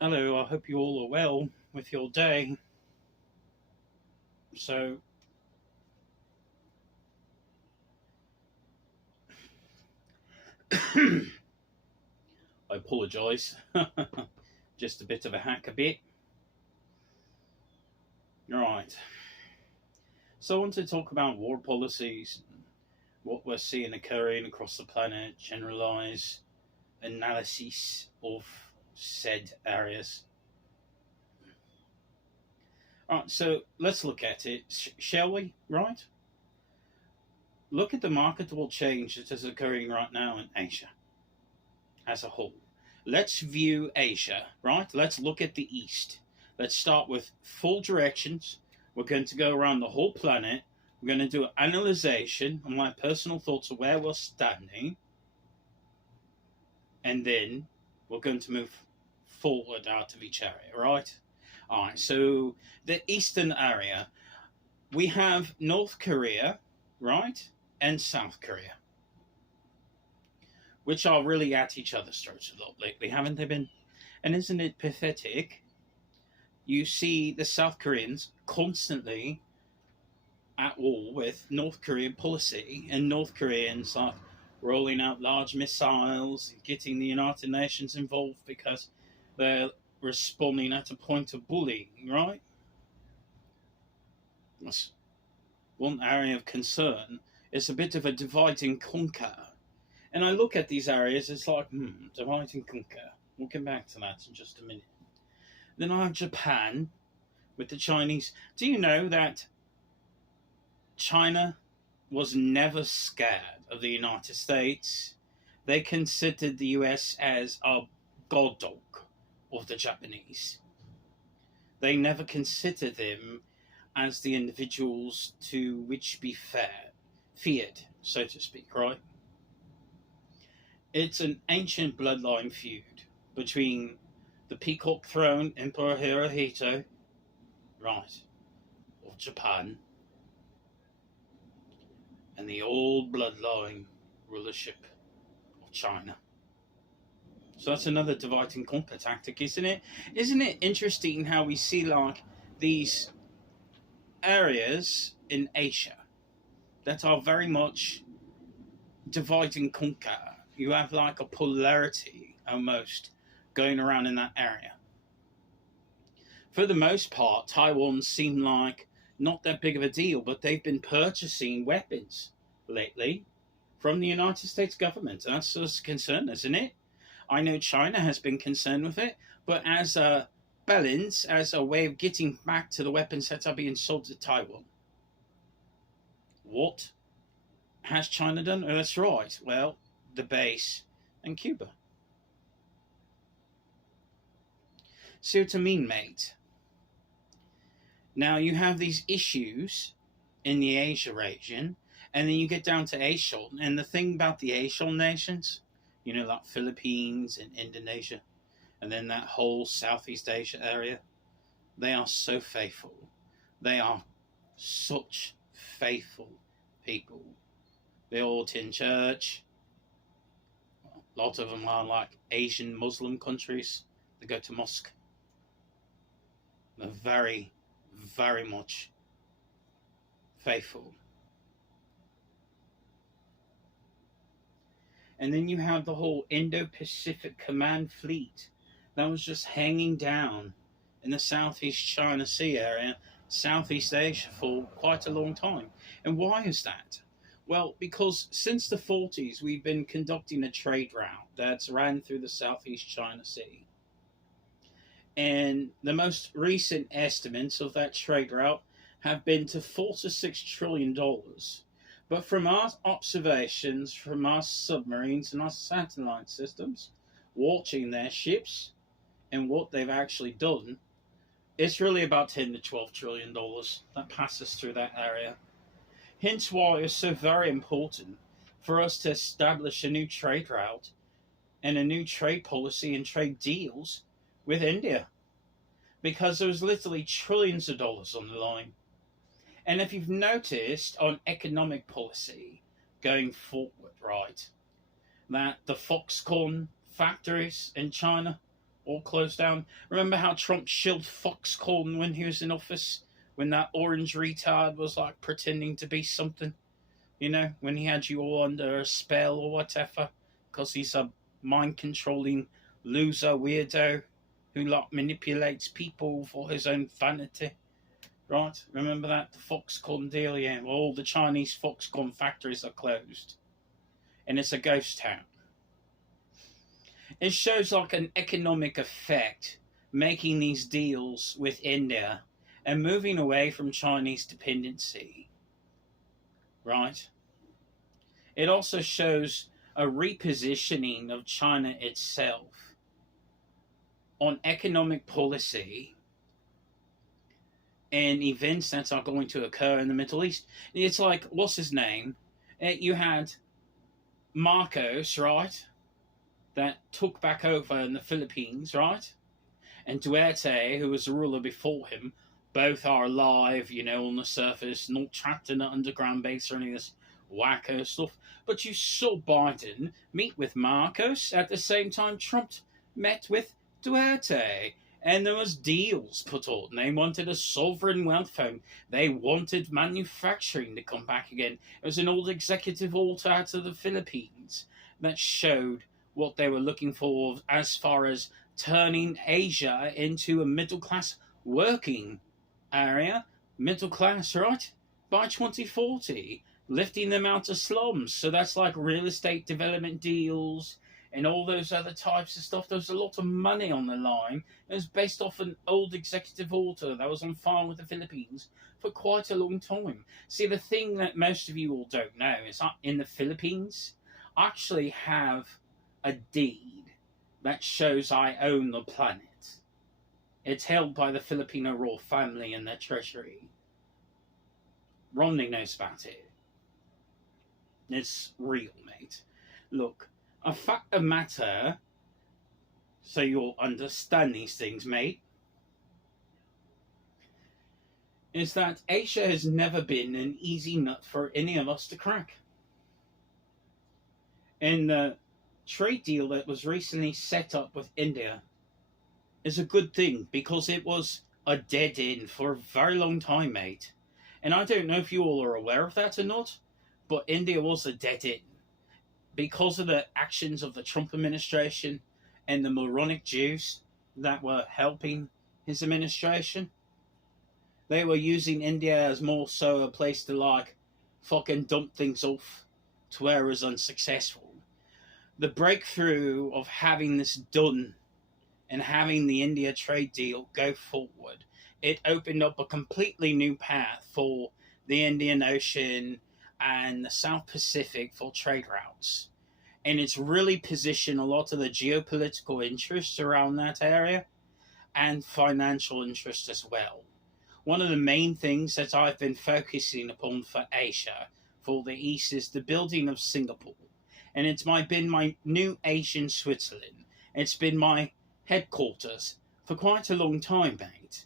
Hello, I hope you all are well with your day. So, I apologise. Just a bit of a hack a bit. Right. So, I want to talk about war policies, what we're seeing occurring across the planet, generalise analysis of said areas. Alright, so let's look at it, shall we? Right? Look at the marketable change that is occurring right now in Asia as a whole. Let's view Asia, right? Let's look at the East. Let's start with full directions. We're going to go around the whole planet. We're going to do an analyzation of my personal thoughts of where we're standing. And then we're going to move forward out of each area, right? All right, so the Eastern area, we have North Korea, right? And South Korea, which are really at each other's throats a lot lately, haven't they been? And isn't it pathetic? You see the South Koreans constantly at war with North Korean policy, and North Koreans are rolling out large missiles and getting the United Nations involved because they're responding at a point of bullying, right? That's one area of concern. It's a bit of a divide and conquer. And I look at these areas, it's like, divide and conquer. We'll get back to that in just a minute. Then I have Japan with the Chinese. Do you know that China was never scared of the United States? They considered the US as a god dog of the Japanese. They never considered them as the individuals to which be feared, so to speak, right? It's an ancient bloodline feud between the Peacock Throne Emperor Hirohito, right, of Japan, and the old bloodline rulership of China. So that's another divide and conquer tactic, isn't it? Isn't it interesting how we see like these areas in Asia that are very much divide and conquer? You have like a polarity almost going around in that area. For the most part, Taiwan seemed like not that big of a deal, but they've been purchasing weapons lately from the United States government. That's a concern, isn't it? I know China has been concerned with it, but as a balance, as a way of getting back to the weapons that are being sold to Taiwan. What has China done? Oh, that's right. Well, the base and Cuba. See what I mean, mate? Now you have these issues in the Asia region, and then you get down to ASEAN. And the thing about the ASEAN nations, like Philippines and Indonesia, and then that whole Southeast Asia area, they are so faithful. They are such faithful people. They all attend church. A lot of them are like Asian Muslim countries. They go to mosque. They're very, very much faithful. And then you have the whole Indo-Pacific Command Fleet that was just hanging down in the Southeast China Sea area, Southeast Asia, for quite a long time. And why is that? Well, because since the 40s, we've been conducting a trade route that's ran through the Southeast China Sea. And the most recent estimates of that trade route have been to $4 to $6 trillion. But from our observations, from our submarines and our satellite systems, watching their ships and what they've actually done, it's really about $10 to $12 trillion that passes through that area. Hence why it's so very important for us to establish a new trade route and a new trade policy and trade deals with India. Because there was literally trillions of dollars on the line. And if you've noticed on economic policy going forward, right, that the Foxconn factories in China all closed down. Remember how Trump shilled Foxconn when he was in office? When that orange retard was like pretending to be something? You know, when he had you all under a spell or whatever, because he's a mind controlling loser weirdo who like manipulates people for his own vanity. Right? Remember that? The Foxconn deal, yeah. Well, all the Chinese Foxconn factories are closed. And it's a ghost town. It shows like an economic effect, making these deals with India and moving away from Chinese dependency. Right? It also shows a repositioning of China itself on economic policy and events that are going to occur in the Middle East. It's like, what's his name? You had Marcos, right? That took back over in the Philippines, right? And Duterte, who was the ruler before him. Both are alive, you know, on the surface, not trapped in an underground base or any of this wacko stuff. But you saw Biden meet with Marcos at the same time Trump met with Duterte. And there was deals put on. They wanted a sovereign wealth fund. They wanted manufacturing to come back again. It was an old executive order out of the Philippines that showed what they were looking for as far as turning Asia into a middle-class working area, middle class, right? By 2040, lifting them out of slums. So that's like real estate development deals and all those other types of stuff. There was a lot of money on the line. It was based off an old executive order that was on file with the Philippines for quite a long time. See, the thing that most of you all don't know is that in the Philippines, I actually have a deed that shows I own the planet. It's held by the Filipino royal family and their treasury. Romney knows about it. It's real, mate. Look, a fact of matter, so you'll understand these things, mate, is that Asia has never been an easy nut for any of us to crack. And the trade deal that was recently set up with India is a good thing, because it was a dead end for a very long time, mate. And I don't know if you all are aware of that or not, but India was a dead end because of the actions of the Trump administration and the moronic Jews that were helping his administration. They were using India as more so a place to like fucking dump things off to where it was unsuccessful. The breakthrough of having this done and having the India trade deal go forward, it opened up a completely new path for the Indian Ocean and the South Pacific for trade routes. And it's really positioned a lot of the geopolitical interests around that area and financial interests as well. One of the main things that I've been focusing upon for Asia, for the East, is the building of Singapore. And it's been my new Asian Switzerland. It's been my headquarters for quite a long time, mate.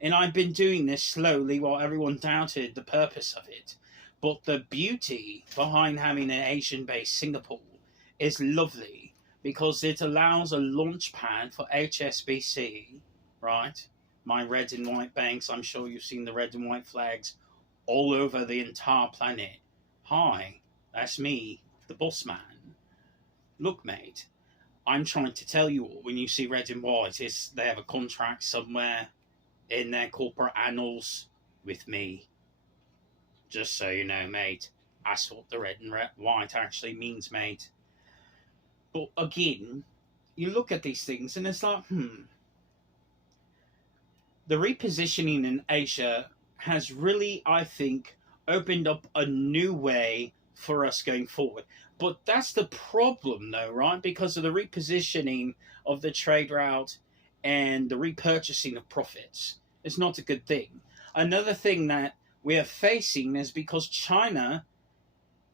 And I've been doing this slowly while everyone doubted the purpose of it. But the beauty behind having an Asian-based Singapore is lovely, because it allows a launch pad for HSBC, right? My red and white banks, I'm sure you've seen the red and white flags all over the entire planet. Hi, that's me, the boss man. Look, mate, I'm trying to tell you all, when you see red and white, is they have a contract somewhere in their corporate annals with me. Just so you know, mate, that's what the red and white actually means, mate. But again, you look at these things and it's like, the repositioning in Asia has really, I think, opened up a new way for us going forward. But that's the problem, though, right? Because of the repositioning of the trade route and the repurchasing of profits. It's not a good thing. Another thing that we are facing is because China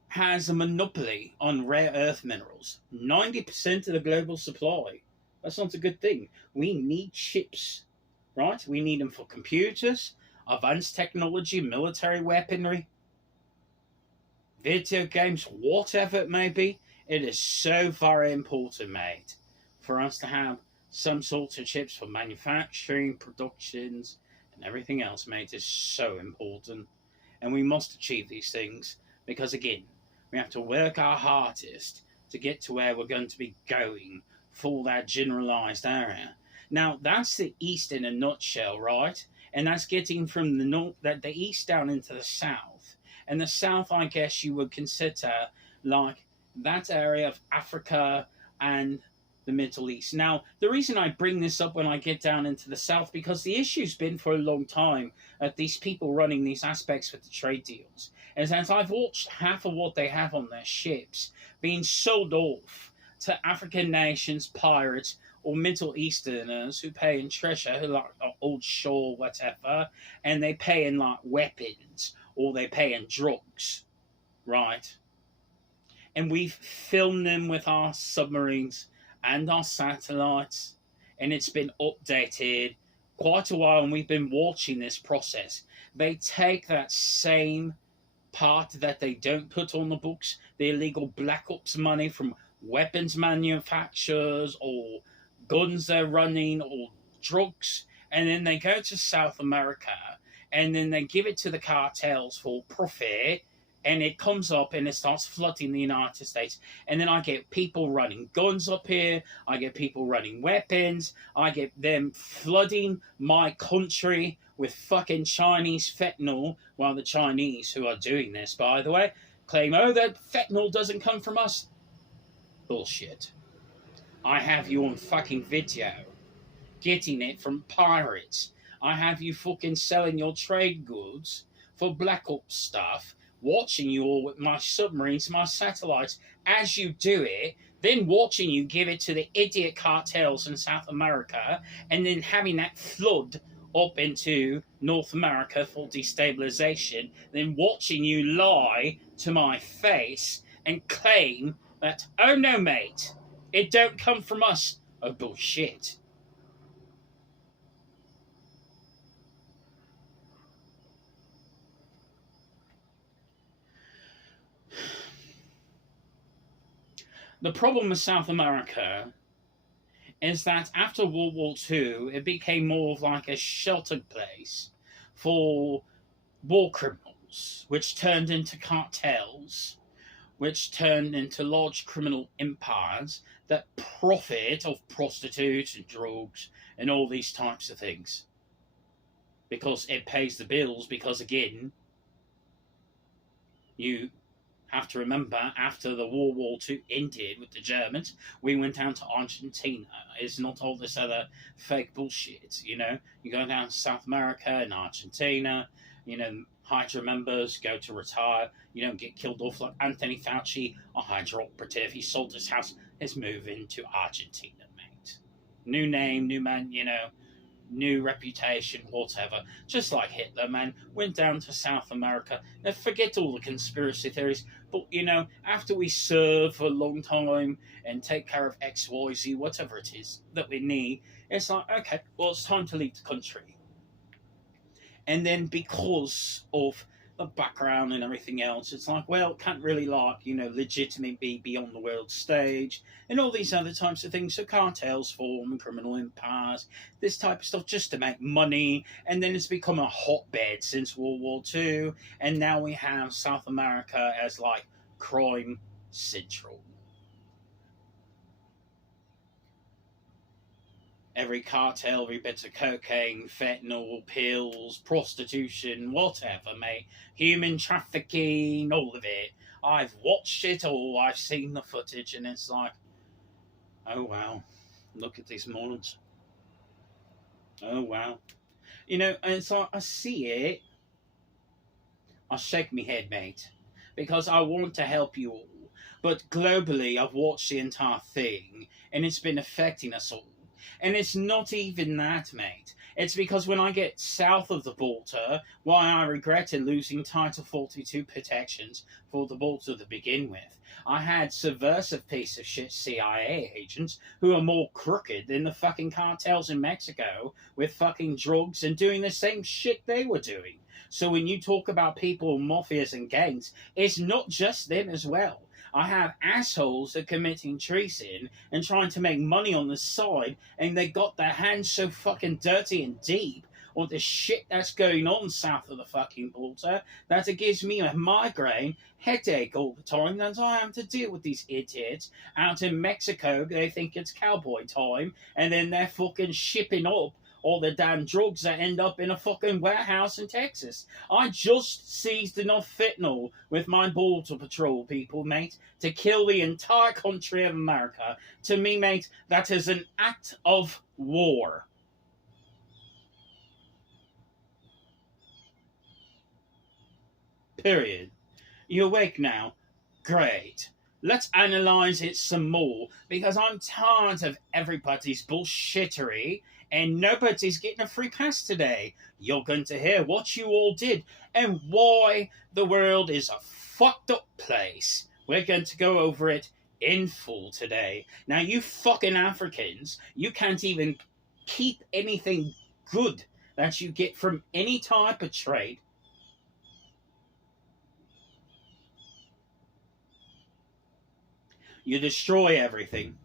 has a monopoly on rare earth minerals. 90% of the global supply. That's not a good thing. We need chips, right? We need them for computers, advanced technology, military weaponry, video games, whatever it may be. It is so very important, mate, for us to have some sorts of chips for manufacturing, productions, and everything else, mate, is so important. And we must achieve these things because, again, we have to work our hardest to get to where we're going to be going for that generalized area. Now, that's the East in a nutshell, right? And that's getting from the north, the East down into the South. And the South, I guess you would consider like that area of Africa and the Middle East. Now, the reason I bring this up when I get down into the South, because the issue's been for a long time at these people running these aspects with the trade deals, is that I've watched half of what they have on their ships being sold off to African nations, pirates, or Middle Easterners who pay in treasure, who like old shore, whatever, and they pay in like weapons or they pay in drugs, right? And we've filmed them with our submarines and our satellites, and it's been updated quite a while, and we've been watching this process. They take that same part that they don't put on the books, the illegal black ops money from weapons manufacturers or guns they're running or drugs, and then they go to South America and then they give it to the cartels for profit, and it comes up and it starts flooding the United States. And then I get people running guns up here, I get people running weapons, I get them flooding my country with fucking Chinese fentanyl, while the Chinese who are doing this, by the way, claim, oh, that fentanyl doesn't come from us. Bullshit. I have you on fucking video getting it from pirates. I have you fucking selling your trade goods for black ops stuff, watching you all with my submarines, my satellites, as you do it, then watching you give it to the idiot cartels in South America, and then having that flood up into North America for destabilization, then watching you lie to my face and claim that, oh no, mate, it don't come from us. Oh, bullshit. The problem with South America is that after World War II, it became more of like a sheltered place for war criminals, which turned into cartels, which turned into large criminal empires that profit of prostitutes and drugs and all these types of things. Because it pays the bills, because again, you have to remember, after the World War II ended with the Germans, we went down to Argentina. It's not all this other fake bullshit, you know. You go down to South America and Argentina, you know, Hydra members go to retire. You don't get killed off like Anthony Fauci, a Hydra operative. He sold his house. He's moving to Argentina, mate. New name, new man, you know, new reputation, whatever. Just like Hitler, man. Went down to South America. Now, forget all the conspiracy theories. But, you know, after we serve for a long time and take care of X, Y, Z, whatever it is that we need, it's like, okay, well, it's time to leave the country. And then because of the background and everything else, it's like, well, can't really, like, you know, legitimately be on the world stage and all these other types of things. So cartels form, criminal empires, this type of stuff just to make money. And then it's become a hotbed since World War II. And now we have South America as like crime central. Every cartel, every bit of cocaine, fentanyl, pills, prostitution, whatever, mate. Human trafficking, all of it. I've watched it all. I've seen the footage, and it's like, oh, wow. Look at these morons. Oh, wow. You know, and it's like, I see it. I shake my head, mate. Because I want to help you all. But globally, I've watched the entire thing, and it's been affecting us all. And it's not even that, mate. It's because when I get south of the border, why I regretted losing Title 42 protections for the border to begin with. I had subversive piece of shit CIA agents who are more crooked than the fucking cartels in Mexico with fucking drugs and doing the same shit they were doing. So when you talk about people, mafias and gangs, it's not just them as well. I have assholes that are committing treason and trying to make money on the side, and they got their hands so fucking dirty and deep on the shit that's going on south of the fucking border that it gives me a migraine headache all the time, and I am to deal with these idiots out in Mexico. They think it's cowboy time, and then they're fucking shipping up all the damn drugs that end up in a fucking warehouse in Texas. I just seized enough fentanyl with my border patrol people, mate, to kill the entire country of America. To me, mate, that is an act of war. Period. You awake now? Great. Let's analyze it some more, because I'm tired of everybody's bullshittery, and nobody's getting a free pass today. You're going to hear what you all did, and why the world is a fucked up place. We're going to go over it in full today. Now, you fucking Africans, you can't even keep anything good that you get from any type of trade. You destroy everything.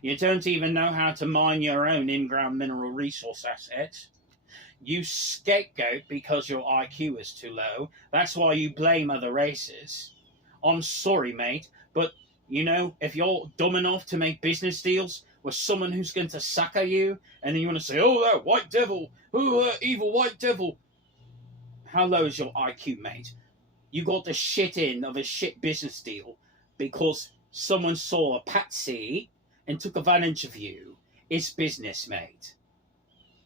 You don't even know how to mine your own in-ground mineral resource assets. You scapegoat because your IQ is too low. That's why you blame other races. I'm sorry, mate, but, you know, if you're dumb enough to make business deals with someone who's going to sucker you, and then you want to say, oh, that white devil, oh, that evil white devil. How low is your IQ, mate? You got the shit in of a shit business deal because someone saw a patsy and took advantage of you. It's business, mate.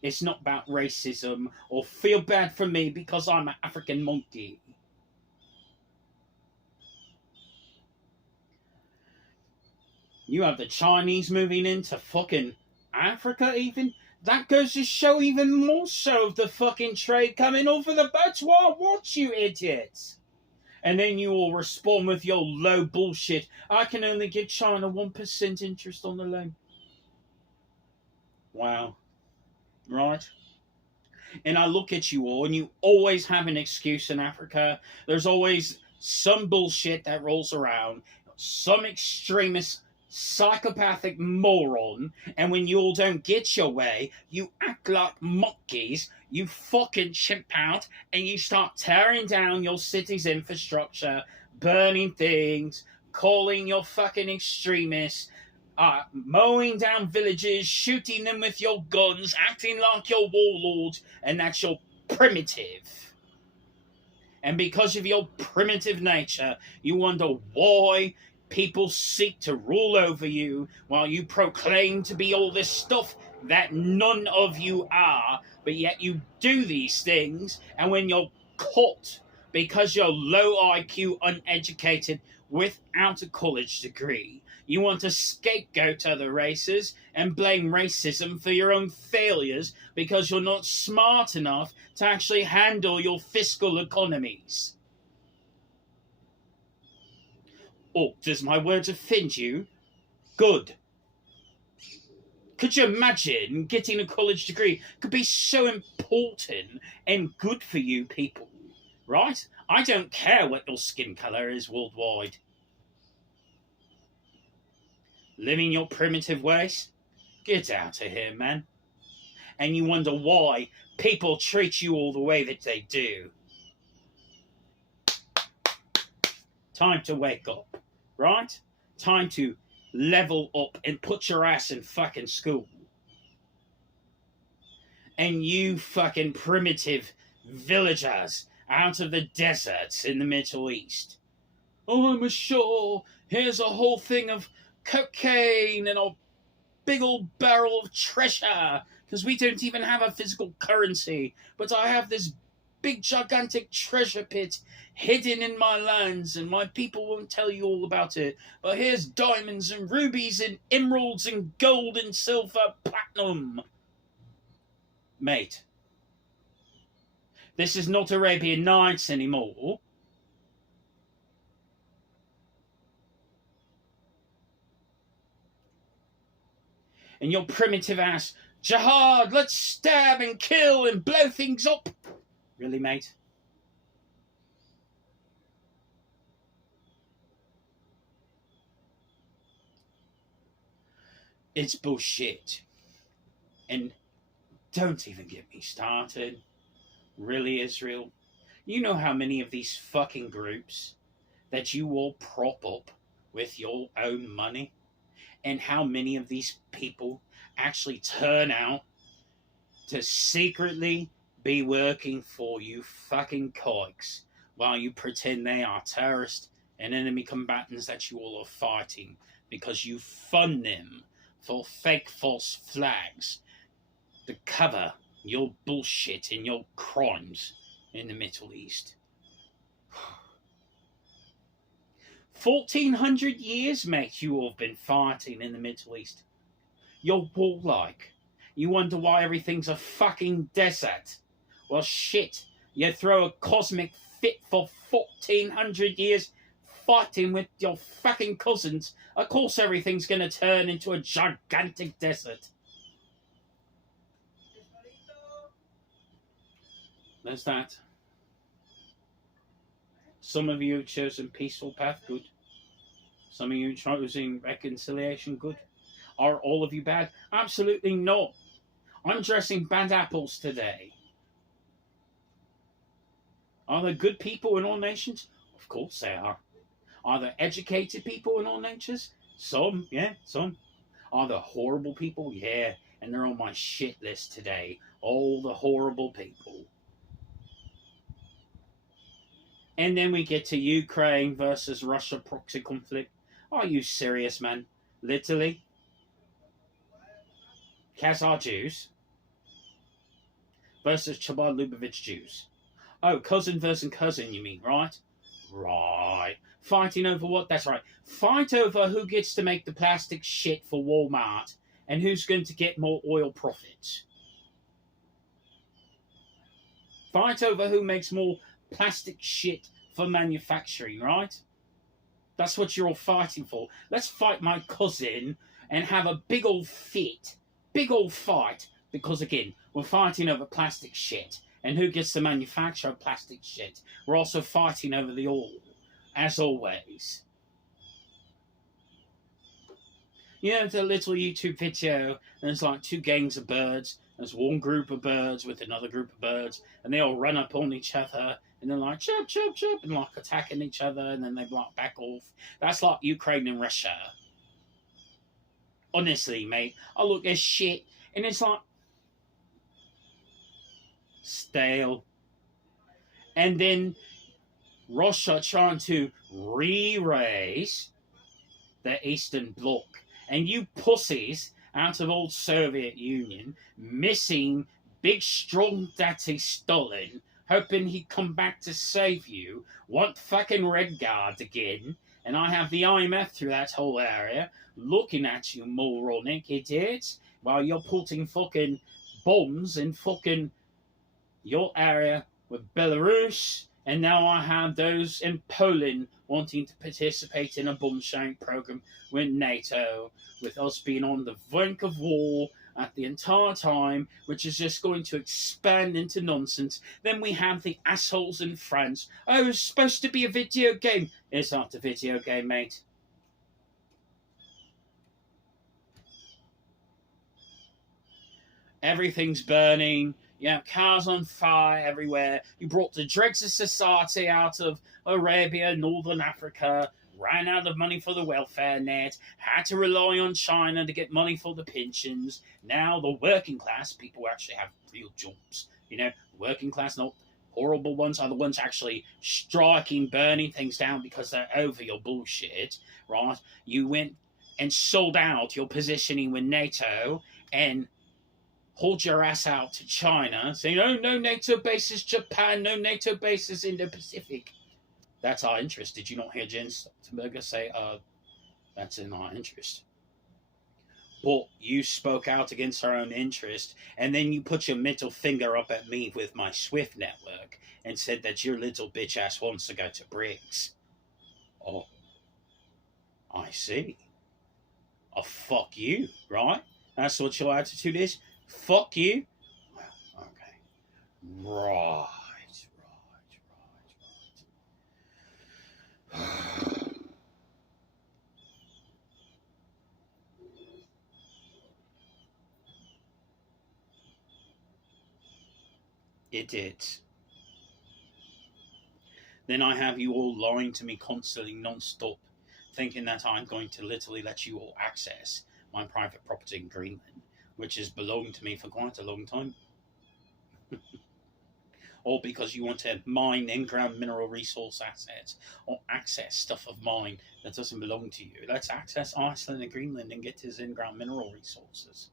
It's not about racism or feel bad for me because I'm an African monkey. You have the Chinese moving into fucking Africa even? That goes to show even more so of the fucking trade coming over the boats. Why watch, you idiots? And then you will respond with your low bullshit. I can only give China 1% interest on the loan. Wow. Right? And I look at you all, and you always have an excuse in Africa. There's always some bullshit that rolls around. Some extremist, psychopathic moron. And when you all don't get your way, you act like monkeys. You fucking chimp out, and you start tearing down your city's infrastructure, burning things, calling your fucking extremists, mowing down villages, shooting them with your guns, acting like your warlords, and that's your primitive. And because of your primitive nature, you wonder why people seek to rule over you while you proclaim to be all this stuff that none of you are, but yet you do these things, and when you're caught because you're low IQ, uneducated, without a college degree, you want to scapegoat other races and blame racism for your own failures because you're not smart enough to actually handle your fiscal economies. Oh, does my words offend you? Good. Could you imagine getting a college degree could be so important and good for you people, right? I don't care what your skin colour is worldwide. Living your primitive ways? Get out of here, man. And you wonder why people treat you all the way that they do. Time to wake up, right? Time to level up and put your ass in fucking school. And you fucking primitive villagers out of the deserts in the Middle East. Oh, I'm sure here's a whole thing of cocaine and a big old barrel of treasure, because we don't even have a physical currency, but I have this big gigantic treasure pit hidden in my lands, and my people won't tell you all about it. But here's diamonds and rubies and emeralds and gold and silver, platinum. Mate, this is not Arabian Nights anymore. And your primitive ass, jihad, let's stab and kill and blow things up. Really, mate? It's bullshit. And don't even get me started. Really, Israel? You know how many of these fucking groups that you all prop up with your own money? And how many of these people actually turn out to secretly be working for you fucking kikes while you pretend they are terrorists and enemy combatants that you all are fighting because you fund them for fake false flags to cover your bullshit and your crimes in the Middle East. 1400 years, mate, you all have been fighting in the Middle East. You're warlike. You wonder why everything's a fucking desert. Well, shit, you throw a cosmic fit for 1400 years fighting with your fucking cousins. Of course everything's gonna turn into a gigantic desert. There's that. Some of you have chosen peaceful path, good. Some of you choosing reconciliation, good. Are all of you bad? Absolutely not. I'm dressing bad apples today. Are there good people in all nations? Of course they are. Are there educated people in all nations? Some, yeah, some. Are there horrible people? Yeah, and they're on my shit list today. All the horrible people. And then we get to Ukraine versus Russia proxy conflict. Are you serious, man? Literally? Khazar Jews versus Chabad Lubavitch Jews. Oh, cousin versus cousin, you mean, right? Right. Fighting over what? That's right. Fight over who gets to make the plastic shit for Walmart and who's going to get more oil profits. Fight over who makes more plastic shit for manufacturing, right? That's what you're all fighting for. Let's fight my cousin and have a big old fit, big old fight, because again, we're fighting over plastic shit. And who gets to manufacture plastic shit? We're also fighting over the oil, as always. You know, the little YouTube video, and there's like two gangs of birds. There's one group of birds with another group of birds, and they all run up on each other, and they're like, chirp, chirp, chirp, and like attacking each other, and then they like back off. That's like Ukraine and Russia. Honestly, mate, I look at shit, and it's like, stale. And then Russia trying to re-raise the Eastern Bloc. And you pussies out of old Soviet Union missing big strong daddy Stalin, hoping he'd come back to save you, want fucking Red Guard again, and I have the IMF through that whole area looking at you moronic idiots while you're putting fucking bombs in fucking your area with Belarus, and now I have those in Poland wanting to participate in a bomb sharing program with NATO, with us being on the brink of war at the entire time, which is just going to expand into nonsense. Then we have the assholes in France. Oh, it's supposed to be a video game. It's not a video game, mate. Everything's burning. You have cars on fire everywhere. You brought the dregs of society out of Arabia, Northern Africa, ran out of money for the welfare net, had to rely on China to get money for the pensions. Now the working class, people who actually have real jobs, you know, working class, not horrible ones, are the ones actually striking, burning things down because they're over your bullshit, right? You went and sold out your positioning with NATO and hold your ass out to China, saying, oh, no NATO bases Japan, no NATO bases in the Pacific. That's our interest. Did you not hear Jens Stoltenberg say, that's in our interest? But you spoke out against our own interest, and then you put your middle finger up at me with my SWIFT network and said that your little bitch ass wants to go to BRICS. Oh, I see. Oh, fuck you, right? That's what your attitude is? Fuck you? Well, okay. Right. It did. Then I have you all lying to me constantly, non-stop, thinking that I'm going to literally let you all access my private property in Greenland, which has belonged to me for quite a long time. Or because you want to mine in-ground mineral resource assets or access stuff of mine that doesn't belong to you. Let's access Iceland and Greenland and get his in-ground mineral resources.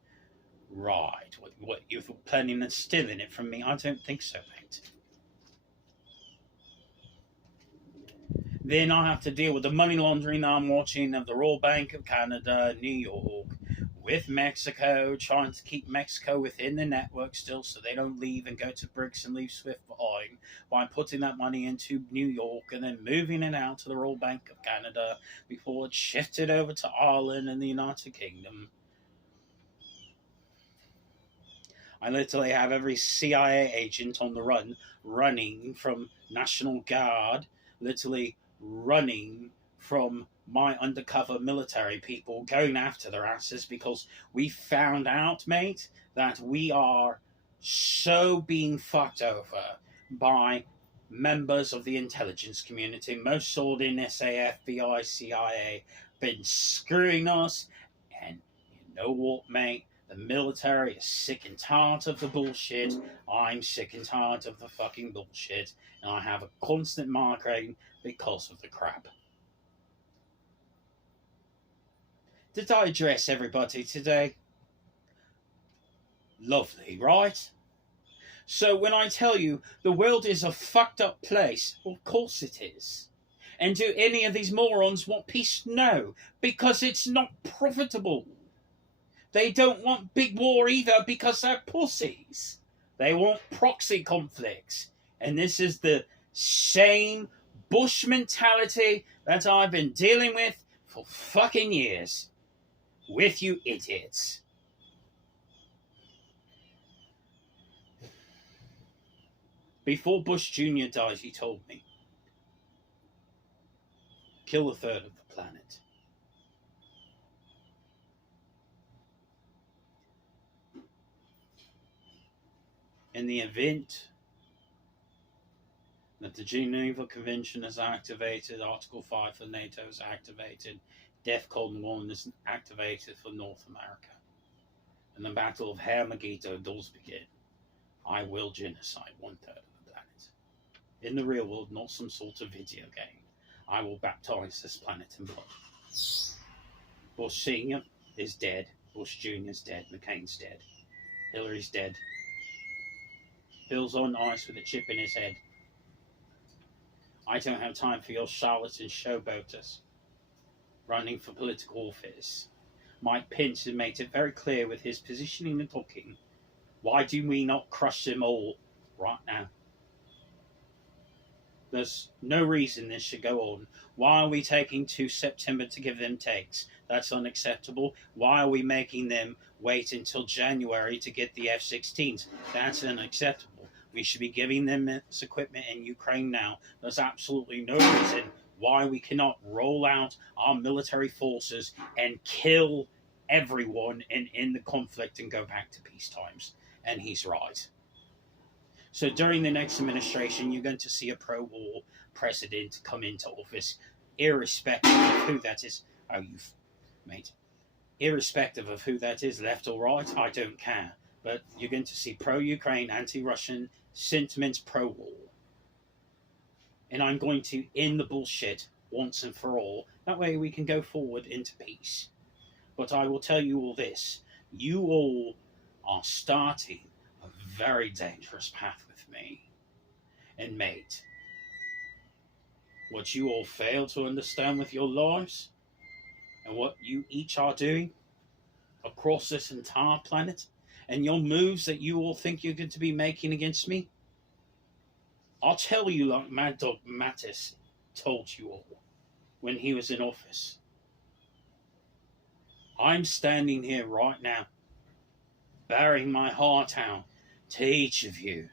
Right. What you're planning on stealing it from me? I don't think so, mate. Then I have to deal with the money laundering I'm watching of the Royal Bank of Canada, New York, with Mexico, trying to keep Mexico within the network still so they don't leave and go to BRICS and leave SWIFT behind by putting that money into New York and then moving it out to the Royal Bank of Canada before it's shifted over to Ireland and the United Kingdom. I literally have every CIA agent on the run, running from National Guard, literally running from my undercover military people, going after their asses because we found out, mate, that we are so being fucked over by members of the intelligence community, most sort in NSA, FBI, CIA, been screwing us. And you know what, mate? The military is sick and tired of the bullshit. I'm sick and tired of the fucking bullshit. And I have a constant migraine because of the crap. Did I address everybody today? Lovely, right? So when I tell you the world is a fucked up place, of course it is. And do any of these morons want peace? No, because it's not profitable. They don't want big war either because they're pussies. They want proxy conflicts. And this is the same Bush mentality that I've been dealing with for fucking years. With you idiots. Before Bush Jr. died, he told me, kill a third of the planet. In the event that the Geneva Convention is activated, Article 5 for NATO is activated, DEFCON 1 is activated for North America, and the Battle of Hermagito does begin, I will genocide 1/3 of the planet. In the real world, not some sort of video game. I will baptize this planet in blood. Bush Sr. is dead. Bush Jr. is dead. McCain's dead. Hillary's dead. Bill's on ice with a chip in his head. I don't have time for your charlatan showboaters running for political office. Mike Pence has made it very clear with his positioning and talking. Why do we not crush them all right now? There's no reason this should go on. Why are we taking to September to give them takes? That's unacceptable. Why are we making them wait until January to get the F-16s? That's unacceptable. We should be giving them this equipment in Ukraine now. There's absolutely no reason why we cannot roll out our military forces and kill everyone in the conflict and go back to peace times. And he's right. So during the next administration, you're going to see a pro-war president come into office, irrespective of who that is. Oh, you've mate. Irrespective of who that is, left or right, I don't care. But you're going to see pro-Ukraine, anti-Russian sentiments, pro-war. And I'm going to end the bullshit once and for all. That way we can go forward into peace. But I will tell you all this. You all are starting a very dangerous path with me. And mate, what you all fail to understand with your lives, and what you each are doing across this entire planet, and your moves that you all think you're going to be making against me, I'll tell you like Mad Dog Mattis told you all when he was in office. I'm standing here right now, bearing my heart out to each of you.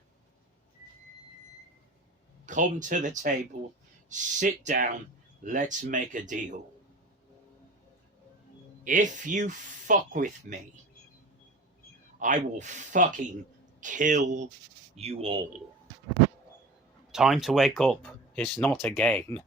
Come to the table, sit down, let's make a deal. If you fuck with me, I will fucking kill you all. Time to wake up. It's not a game.